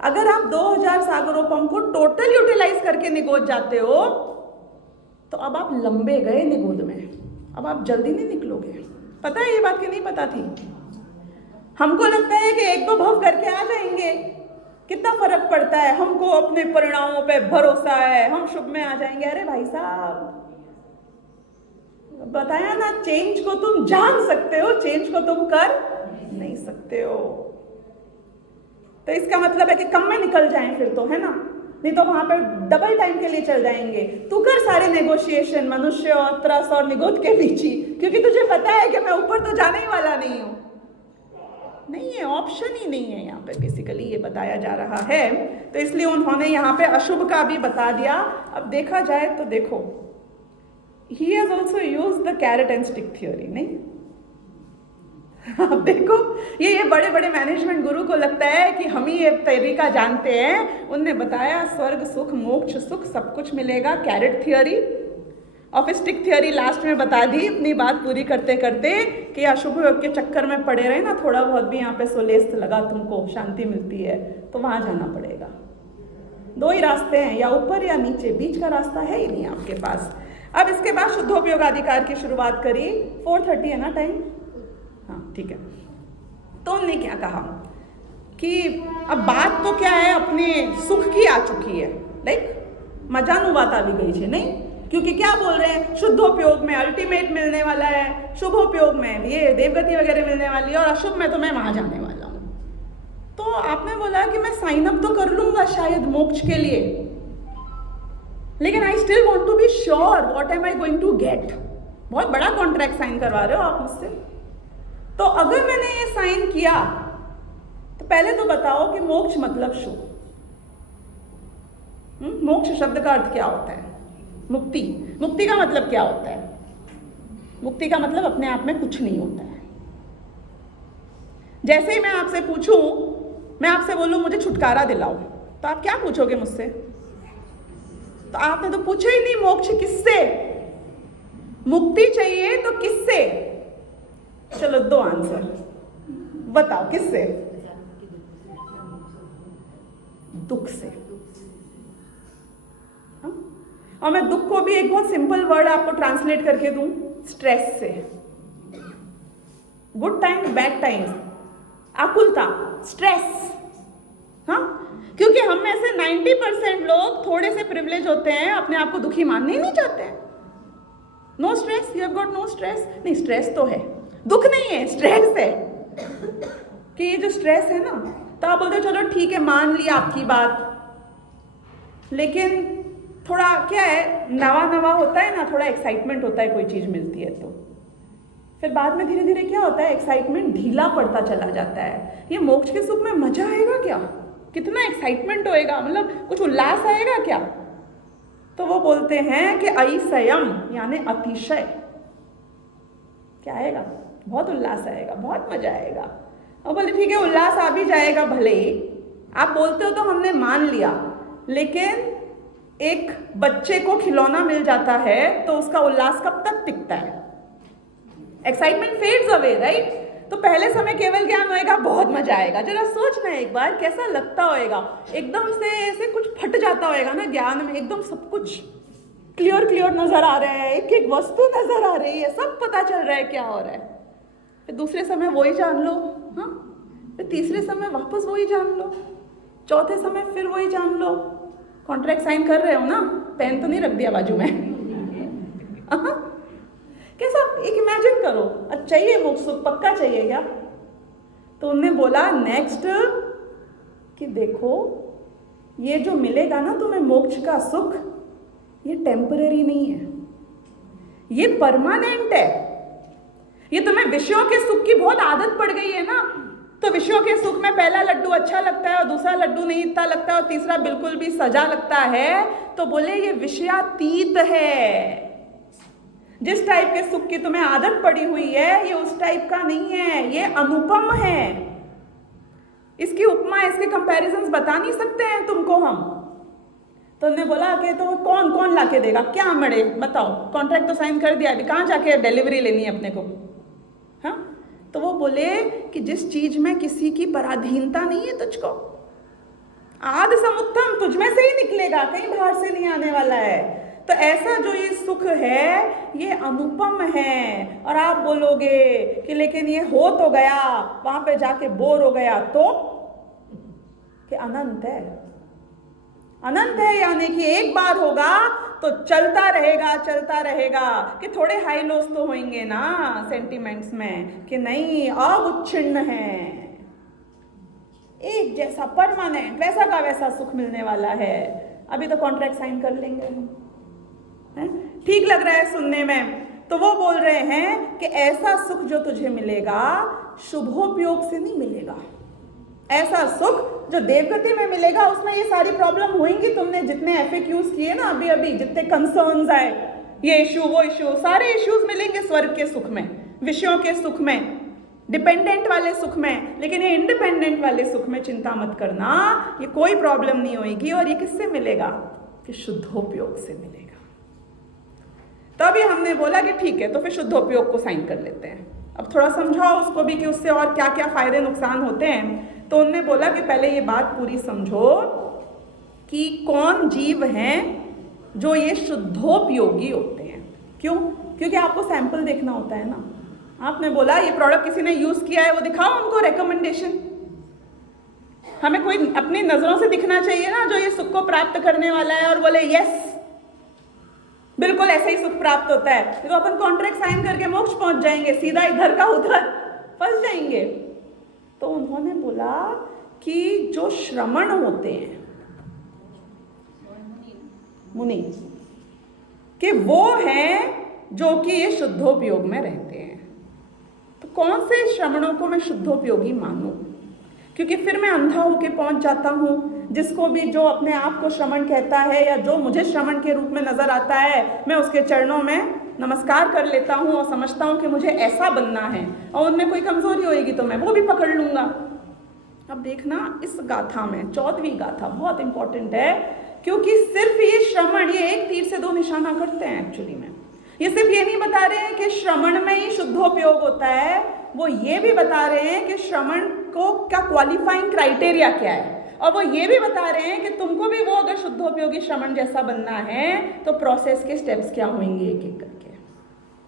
अगर आप 2000 सागरोपम को टोटल यूटिलाइज करके निगोद जाते हो तो अब आप लंबे गए निगोद में, अब आप जल्दी नहीं निकलोगे। पता है ये बात की नहीं पता थी? हमको लगता है कि एक दो भाव करके आ जाएंगे, कितना फर्क पड़ता है, हमको अपने परिणामों पे भरोसा है, हम शुभ में आ जाएंगे। अरे भाई साहब बताया ना, चेंज को तुम जान सकते हो, चेंज को तुम कर नहीं सकते हो। तो इसका मतलब है कि कम में निकल जाएं फिर तो, है ना, नहीं तो वहां पर डबल टाइम के लिए चल जाएंगे। तू कर सारे नेगोशिएशन मनुष्य और त्रस और निगोद के बीच ही, क्योंकि तुझे पता है कि मैं ऊपर तो जाने ही वाला नहीं हूं। नहीं है, ऑप्शन ही नहीं है यहाँ पे, बेसिकली ये बताया जा रहा है। तो इसलिए उन्होंने यहाँ पे अशुभ का भी बता दिया। अब देखा जाए तो देखो, he has also used the carrot and stick theory, नहीं? अब देखो ये बड़े बड़े मैनेजमेंट गुरु को लगता है कि हम ही ये तरीका जानते हैं। उनने बताया स्वर्ग सुख मोक्ष सुख सब कुछ मिलेगा, कैरेट थियोरी और फिर स्टिक थियोरी लास्ट में बता दी अपनी बात पूरी करते करते कि अशुभ योग के चक्कर में पड़े रहे ना, थोड़ा बहुत भी यहाँ पे सोलेस लगा तुमको, शांति मिलती है तो वहां जाना पड़ेगा। दो ही रास्ते हैं, या ऊपर या नीचे, बीच का रास्ता है ही नहीं आपके पास। अब इसके बाद शुद्धोपयोगाधिकार की शुरुआत करी। 4:30 है ना टाइम? हाँ ठीक है। तो उन्होंने क्या कहा कि अब बात तो क्या है, अपने सुख की आ चुकी है, लाइक मजानुबात आ भी गई है, नहीं? क्योंकि क्या बोल रहे हैं, शुद्धोपयोग में अल्टीमेट मिलने वाला है, शुभोपयोग में ये देवगति वगैरह मिलने वाली है, और अशुभ में तो मैं वहां जाने वाला हूं। तो आपने बोला कि मैं साइन अप तो कर लूंगा शायद मोक्ष के लिए, लेकिन I still want to be sure what am I going to get. बहुत बड़ा कॉन्ट्रैक्ट साइन करवा रहे हो आप मुझसे, तो अगर मैंने ये साइन किया तो पहले तो बताओ कि मोक्ष मतलब शुभ। मोक्ष शब्द का अर्थ क्या होता है? मुक्ति। मुक्ति का मतलब क्या होता है? मुक्ति का मतलब अपने आप में कुछ नहीं होता है। जैसे ही मैं आपसे पूछूं, मैं आपसे बोलूं मुझे छुटकारा दिलाओ, तो आप क्या पूछोगे मुझसे? तो आपने तो पूछा ही नहीं मोक्ष किससे, मुक्ति चाहिए तो किससे? चलो दो आंसर बताओ, किससे? दुख से। हाँ? और मैं दुख को भी एक बहुत सिंपल वर्ड आपको ट्रांसलेट करके दूं, स्ट्रेस से। गुड टाइम्स बैड टाइम्स, आकुलता, स्ट्रेस। हाँ, क्योंकि हम में से 90% लोग थोड़े से प्रिविलेज होते हैं, अपने आप को दुखी मानने ही नहीं चाहते हैं। No stress, you have got no stress. नहीं, स्ट्रेस तो है, दुख नहीं है, स्ट्रेस है। कि ये जो स्ट्रेस है ना, तो आप बोलते हो चलो ठीक है, मान लिया आपकी बात, लेकिन थोड़ा क्या है, नवा नवा होता है ना, थोड़ा एक्साइटमेंट होता है, कोई चीज़ मिलती है तो फिर बाद में धीरे धीरे क्या होता है, एक्साइटमेंट ढीला पड़ता चला जाता है। ये मोक्ष के सुख में मजा आएगा क्या? कितना एक्साइटमेंट होएगा, मतलब कुछ उल्लास आएगा क्या? तो वो बोलते हैं कि अतिशयम यानी अतिशय क्या आएगा, बहुत उल्लास आएगा, बहुत मजा आएगा। और बोले ठीक है, उल्लास आ भी जाएगा, भले ही आप बोलते हो तो हमने मान लिया, लेकिन एक बच्चे को खिलौना मिल जाता है तो उसका उल्लास कब तक टिकता है? Excitement fades away, right? तो पहले समय केवल ज्ञान होएगा, बहुत मजा आएगा। जरा सोचना एक बार कैसा लगता होएगा, एकदम से ऐसे कुछ फट जाता होएगा ना ज्ञान में, एकदम सब कुछ क्लियर क्लियर नजर आ रहा है, एक एक वस्तु नजर आ रही है, सब पता चल रहा है क्या हो रहा है। फिर दूसरे समय वही जान लो, हाँ, फिर तीसरे समय वापस वही जान लो, चौथे समय फिर वही जान लो। कॉन्ट्रैक्ट साइन कर रहे हो ना, पेन तो नहीं रख दिया बाजू में? कैसा, एक इमेजिन करो, अच्छा चाहिए मोक्ष सुख, पक्का चाहिए क्या? तो उन्होंने बोला नेक्स्ट कि देखो, ये जो मिलेगा ना तुम्हें मोक्ष का सुख, ये टेम्पररी नहीं है, ये परमानेंट है। ये तुम्हें विषयों के सुख की बहुत आदत पड़ गई है ना, तो विषयों के सुख में पहला लड्डू अच्छा लगता है और दूसरा लड्डू नहीं इतना लगता है और तीसरा बिल्कुल भी सजा लगता है, तो बोले ये विषयातीत है। जिस टाइप के सुख की तुम्हें आदत पड़ी हुई है, ये उस टाइप का नहीं है, ये अनुपम है। इसकी उपमा, इसके कंपैरिजंस बता नहीं सकते हैं तुमको हम। तो उन्होंने बोला कि तो कौन कौन लाके देगा, क्या मड़े बताओ, कॉन्ट्रैक्ट तो साइन कर दिया, अभी कहाँ जाके डिलीवरी लेनी है अपने को? हाँ, तो वो बोले कि जिस चीज में किसी की पराधीनता नहीं है तुझको, आद समुत्थम तुझ में से ही निकलेगा, कहीं बाहर से नहीं आने वाला है। तो ऐसा जो ये सुख है ये अनुपम है। और आप बोलोगे कि लेकिन ये हो तो गया, वहां पे जाके बोर हो गया, तो कि अनंत है, अनंत है, यानी कि एक बार होगा तो चलता रहेगा, चलता रहेगा। कि थोड़े हाई लोस तो होंगे ना सेंटिमेंट्स में, कि नहीं अवच्छिन्न है, एक जैसा परमानेंट, वैसा का वैसा सुख मिलने वाला है। अभी तो कॉन्ट्रैक्ट साइन कर लेंगे हम, ठीक लग रहा है सुनने में। तो वो बोल रहे हैं कि ऐसा सुख जो तुझे मिलेगा शुभोपयोग से नहीं मिलेगा। ऐसा सुख जो देवगति में मिलेगा उसमें ये सारी प्रॉब्लम होंगी, तुमने जितने FAQs किए ना अभी अभी, जितने कंसर्न्स आए, ये इश्यू वो इश्यू, सारे इश्यूज मिलेंगे स्वर्ग के सुख में, विषयों के सुख में, डिपेंडेंट वाले सुख में। लेकिन ये इंडिपेंडेंट वाले सुख में चिंता मत करना, ये कोई प्रॉब्लम नहीं होगी। और ये किससे मिलेगा? कि शुद्धोपयोग से मिलेगा। तभी हमने बोला कि ठीक है, तो फिर शुद्धोपयोग को साइन कर लेते हैं। अब थोड़ा समझाओ उसको भी कि उससे और क्या क्या फायदे नुकसान होते हैं। तो उन्होंने बोला कि पहले ये बात पूरी समझो कि कौन जीव हैं जो ये शुद्धोपयोगी होते हैं। क्यों? क्योंकि आपको सैंपल देखना होता है ना। आपने बोला ये प्रोडक्ट किसी ने यूज किया है, वो दिखाओ उनको रिकमेंडेशन। हमें कोई अपनी नजरों से दिखना चाहिए ना जो ये सुख को प्राप्त करने वाला है और बोले यस बिल्कुल ऐसा ही सुख प्राप्त होता है, तो अपन कॉन्ट्रैक्ट साइन करके मोक्ष पहुंच जाएंगे, सीधा इधर का उधर फंस जाएंगे। तो उन्होंने बोला कि जो श्रमण होते हैं मुनि, कि वो हैं जो कि ये शुद्धोपयोग में रहते हैं। तो कौन से श्रमणों को मैं शुद्धोपयोगी मानूं? क्योंकि फिर मैं अंधा होके पहुंच जाता हूँ। जिसको भी जो अपने आप को श्रमण कहता है या जो मुझे श्रमण के रूप में नजर आता है, मैं उसके चरणों में नमस्कार कर लेता हूँ और समझता हूँ कि मुझे ऐसा बनना है, और उनमें कोई कमजोरी होगी तो मैं वो भी पकड़ लूंगा। अब देखना इस गाथा में, 14वीं गाथा बहुत इंपॉर्टेंट है, क्योंकि सिर्फ ये श्रमण, ये एक तीर से दो निशाना करते हैं एक्चुअली में। ये सिर्फ ये नहीं बता रहे हैं कि श्रमण में ही शुद्धोपयोग होता है, वो ये भी बता रहे हैं कि श्रमण को क्या क्वालिफाइंग क्राइटेरिया क्या है, और वो ये भी बता रहे हैं कि तुमको भी वो अगर शुद्धोपयोगी श्रमण जैसा बनना है तो प्रोसेस के स्टेप्स क्या होंगे एक एक करके।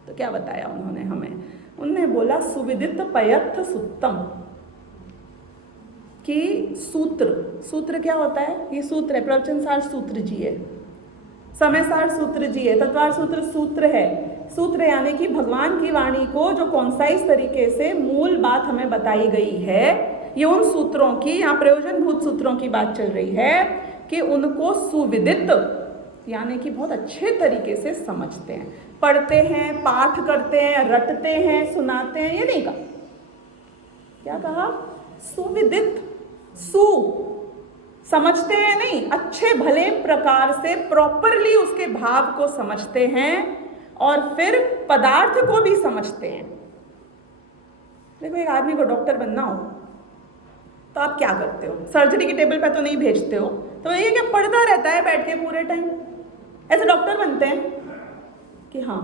तो क्या बताया उन्होंने हमें? उन्होंने बोला सुविदित पयत्थ सुत्तम। कि सूत्र क्या होता है? ये सूत्र है, प्रवचन सार सूत्र जी है, समय सार सूत्र जी है, तत्वार सूत्र सूत्र है। सूत्र यानी कि भगवान की वाणी को जो कॉन्साइज तरीके से मूल बात हमें बताई गई है, ये उन सूत्रों की, यहाँ प्रयोजनभूत सूत्रों की बात चल रही है कि उनको सुविदित यानी कि बहुत अच्छे तरीके से समझते हैं, पढ़ते हैं, पाठ करते हैं, रटते हैं, सुनाते हैं। ये नहीं कहा, क्या कहा? सुविदित, समझते हैं नहीं, अच्छे भले प्रकार से प्रॉपरली उसके भाव को समझते हैं और फिर पदार्थ को भी समझते हैं। देखो, एक आदमी को डॉक्टर बनना हो तो आप क्या करते हो? सर्जरी के टेबल पे तो नहीं भेजते हो, तो ये क्या पढ़ता रहता है बैठ के पूरे टाइम? ऐसे डॉक्टर बनते हैं कि हाँ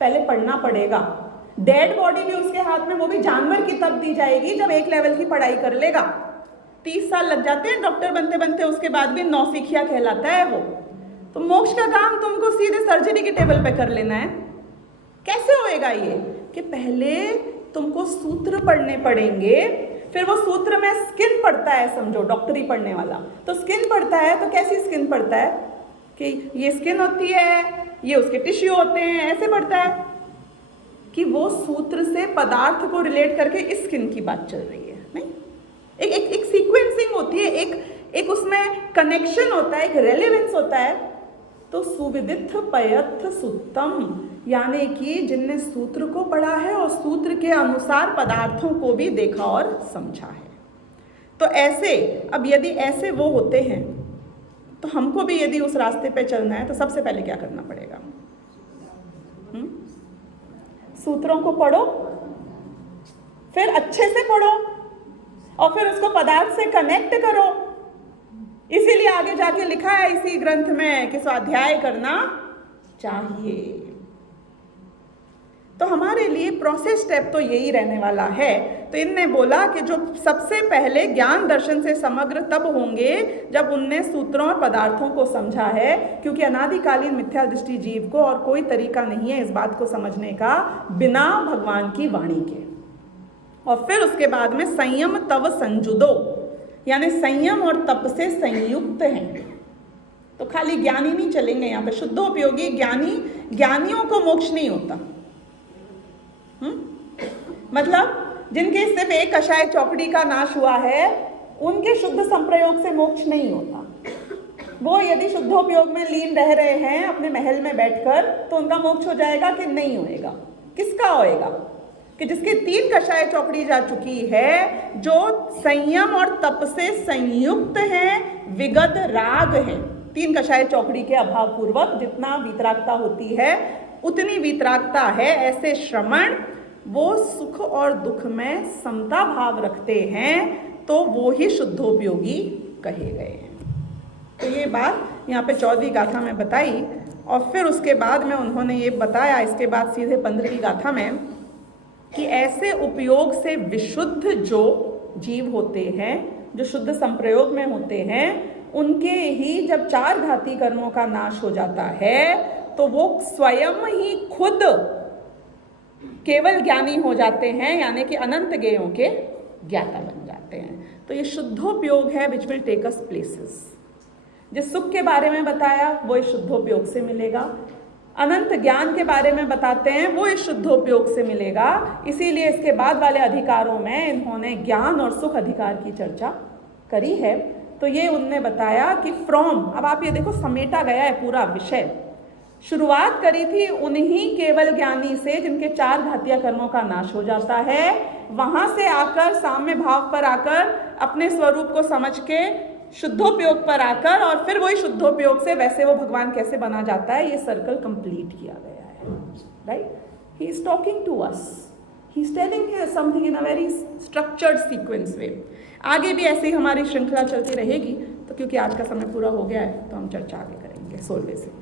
पहले पढ़ना पड़ेगा, डेड बॉडी भी उसके हाथ में, वो भी जानवर की तब दी जाएगी जब एक लेवल की पढ़ाई कर लेगा। 30 साल लग जाते हैं डॉक्टर बनते बनते, उसके बाद भी नौसिखिया कहलाता है वो। तो मोक्ष का काम तुमको सीधे सर्जरी के टेबल पे कर लेना है। कैसे होएगा ये? कि पहले तुमको सूत्र पढ़ने पड़ेंगे, फिर वो सूत्र में स्किन पढ़ता है, समझो डॉक्टरी पढ़ने वाला तो स्किन पढ़ता है। तो कैसी स्किन पढ़ता है कि ये स्किन होती है, ये उसके टिश्यू होते हैं, ऐसे पढ़ता है कि वो सूत्र से पदार्थ को रिलेट करके इस स्किन की बात चल रही है। नहीं, एक सीक्वेंसिंग होती है, एक उसमें कनेक्शन होता है, एक रेलेवेंस होता है। तो सुविदित पयथ सुत्तम यानी कि जिनने सूत्र को पढ़ा है और सूत्र के अनुसार पदार्थों को भी देखा और समझा है। तो ऐसे, अब यदि ऐसे वो होते हैं तो हमको भी यदि उस रास्ते पे चलना है तो सबसे पहले क्या करना पड़ेगा? सूत्रों को पढ़ो, फिर अच्छे से पढ़ो और फिर उसको पदार्थ से कनेक्ट करो। इसीलिए आगे जाके लिखा है इसी ग्रंथ में कि स्वाध्याय करना चाहिए। तो हमारे लिए प्रोसेस स्टेप तो यही रहने वाला है। तो इनने बोला कि जो सबसे पहले ज्ञान दर्शन से समग्र तब होंगे जब उनने सूत्रों और पदार्थों को समझा है, क्योंकि अनादिकालीन मिथ्या दृष्टि जीव को और कोई तरीका नहीं है इस बात को समझने का बिना भगवान की वाणी के। और फिर उसके बाद में संयम तव संजुदो यानी संयम और तप से संयुक्त हैं। तो खाली ज्ञानी नहीं चलेंगे यहाँ पे, शुद्धोपयोगी ज्ञानियों को मोक्ष नहीं होता। मतलब जिनके सिर्फ एक कषाय चौकड़ी का नाश हुआ है उनके शुद्ध संप्रयोग से मोक्ष नहीं होता। वो यदि शुद्धोपयोग में लीन रह रहे हैं अपने महल में बैठकर तो उनका मोक्ष हो जाएगा कि नहीं होएगा? किसका होएगा? कि जिसके 3 कषाय चौकड़ी जा चुकी है, जो संयम और तप से संयुक्त हैं, विगत राग हैं। 3 कषाय चौकड़ी के अभाव पूर्वक जितना वीतरागता होती है उतनी वीतरागता है। ऐसे श्रमण वो सुख और दुख में समता भाव रखते हैं, तो वो ही शुद्धोपयोगी कहे गए हैं। तो ये बात यहाँ पे 14वीं गाथा में बताई और फिर उसके बाद में उन्होंने ये बताया इसके बाद सीधे 15वीं गाथा में कि ऐसे उपयोग से विशुद्ध जो जीव होते हैं, जो शुद्ध संप्रयोग में होते हैं, उनके ही जब 4 घाती कर्मों का नाश हो जाता है तो वो स्वयं ही खुद केवल ज्ञानी हो जाते हैं, यानी कि अनंत ज्ञेयों के ज्ञाता बन जाते हैं। तो ये शुद्धोपयोग है which will take us places. जिस सुख के बारे में बताया वो इस शुद्धोपयोग से मिलेगा, अनंत ज्ञान के बारे में बताते हैं वो इस शुद्धोपयोग से मिलेगा। इसीलिए इसके बाद वाले अधिकारों में इन्होंने ज्ञान और सुख अधिकार की चर्चा करी है। तो ये उनने बताया कि फ्रॉम, अब आप ये देखो समेटा गया है पूरा विषय। शुरुआत करी थी उन्हीं केवल ज्ञानी से जिनके 4 घातीय कर्मों का नाश हो जाता है, वहां से आकर साम्य भाव पर आकर अपने स्वरूप को समझ के शुद्धोपयोग पर आकर और फिर वही शुद्धोपयोग से वैसे वो भगवान कैसे बना जाता है, ये सर्कल कंप्लीट किया गया है। Right, he is talking to us, he is telling something in a very structured sequence way. आगे भी ऐसे ही हमारी श्रृंखला चलती रहेगी। तो क्योंकि आज का समय पूरा हो गया है तो हम चर्चा आगे करेंगे 16वें से।